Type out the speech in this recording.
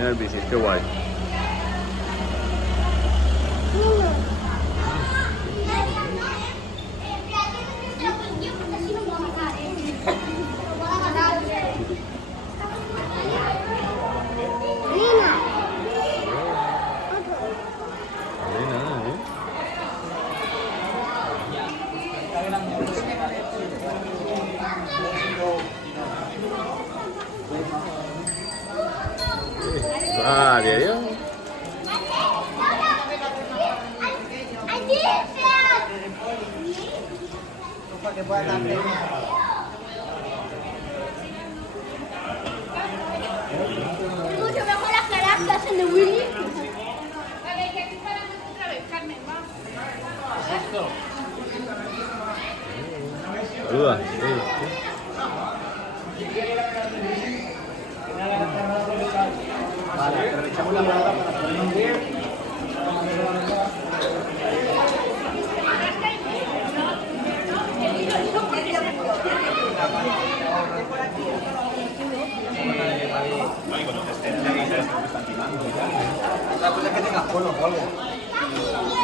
Mira el bici, qué guay. Arena, ¿eh? Vale, adiós. Para que puedan dar premio. Es mucho mejor las caras que hacen de Willy. Vale, hay que aquí para otra vez, Carmen, va. Saluda. Sí, sí. Vale, aprovechamos la parada para ponernos bien. Otra cosa es que tengas polvo o algo.